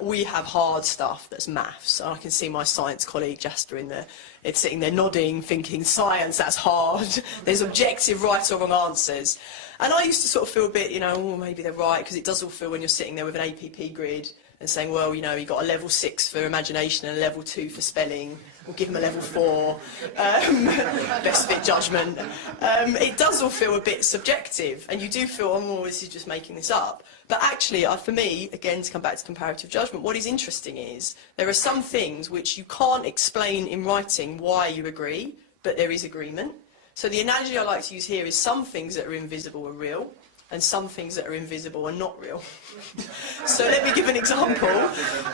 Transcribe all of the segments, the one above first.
We have hard stuff that's maths. I can see my science colleague Jasper it's sitting there nodding, thinking, science, that's hard. There's objective right or wrong answers. And I used to sort of feel a bit, you know, oh, maybe they're right, because it does all feel when you're sitting there with an APP grid and saying, well, you know, you got a level 6 for imagination and a level 2 for spelling. We'll give them a level 4. Best fit judgment. It does all feel a bit subjective, and you do feel, oh, well, this is just making this up. But actually, for me, again, to come back to comparative judgment, what is interesting is there are some things which you can't explain in writing why you agree, but there is agreement. So the analogy I like to use here is some things that are invisible are real, and some things that are invisible are not real. So let me give an example.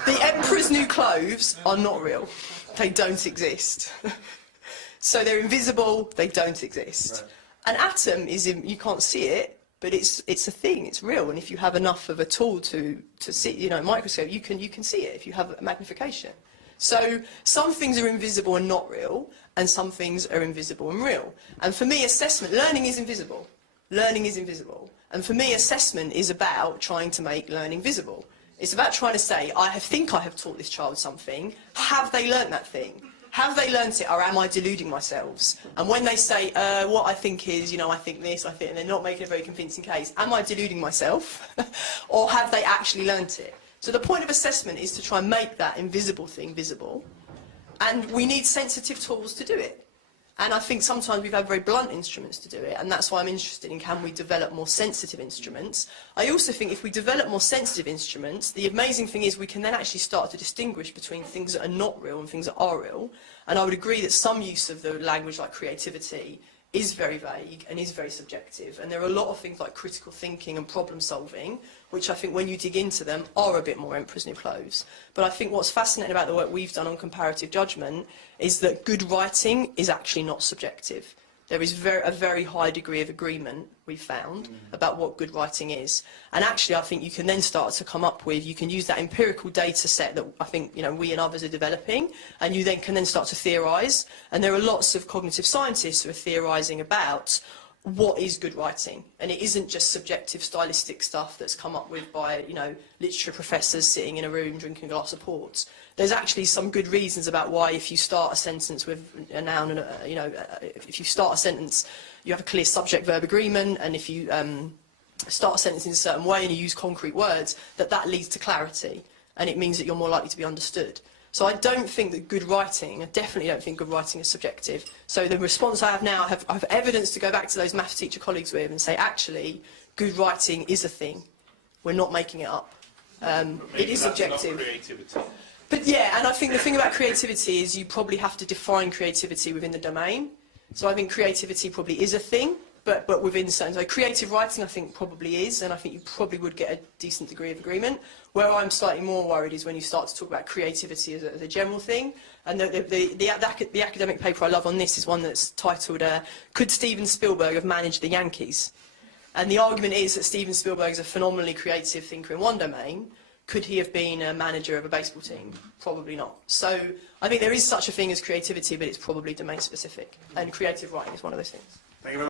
The emperor's new clothes are not real. They don't exist. So they're invisible, they don't exist. Right. An atom is you can't see it, but it's a thing, it's real, and if you have enough of a tool to see, you know, a microscope, you can see it if you have magnification. So some things are invisible and not real, and some things are invisible and real. And for me, learning is invisible. Learning is invisible. And for me, assessment is about trying to make learning visible. It's about trying to say, I think I have taught this child something. Have they learnt that thing? Have they learnt it, or am I deluding myself? And when they say, what I think is, you know, I think this, and they're not making a very convincing case, am I deluding myself? Or have they actually learnt it? So the point of assessment is to try and make that invisible thing visible. And we need sensitive tools to do it. And I think sometimes we've had very blunt instruments to do it, and that's why I'm interested in, can we develop more sensitive instruments? I also think if we develop more sensitive instruments, the amazing thing is we can then actually start to distinguish between things that are not real and things that are real. And I would agree that some use of the language like creativity is very vague and is very subjective. And there are a lot of things like critical thinking and problem solving, which I think when you dig into them are a bit more emperor's new clothes. But I think what's fascinating about the work we've done on comparative judgment is that good writing is actually not subjective. There is a very high degree of agreement, we've found, about what good writing is. And actually, I think you can then start to come up with, you can use that empirical data set that I think, you know, we and others are developing, and you then can then start to theorise. And there are lots of cognitive scientists who are theorising about what is good writing. And it isn't just subjective stylistic stuff that's come up with by, you know, literature professors sitting in a room drinking a glass of port. There's actually some good reasons about why if you start a sentence with a noun and you know, if you start a sentence, you have a clear subject-verb agreement, and if you start a sentence in a certain way and you use concrete words, that leads to clarity, and it means that you're more likely to be understood. So I don't think that good writing, I definitely don't think good writing is subjective. So the response I have now, I have evidence to go back to those maths teacher colleagues with and say, actually, good writing is a thing. We're not making it up. It is subjective. Not creativity. But yeah, and I think the thing about creativity is you probably have to define creativity within the domain. So I think creativity probably is a thing, but within certain, so creative writing I think probably is, and I think you probably would get a decent degree of agreement. Where I'm slightly more worried is when you start to talk about creativity as a general thing. And the academic paper I love on this is one that's titled, Could Steven Spielberg Have Managed the Yankees? And the argument is that Steven Spielberg is a phenomenally creative thinker in one domain. Could he have been a manager of a baseball team? Probably not. So I think there is such a thing as creativity, but it's probably domain specific. And creative writing is one of those things. Thank you very much.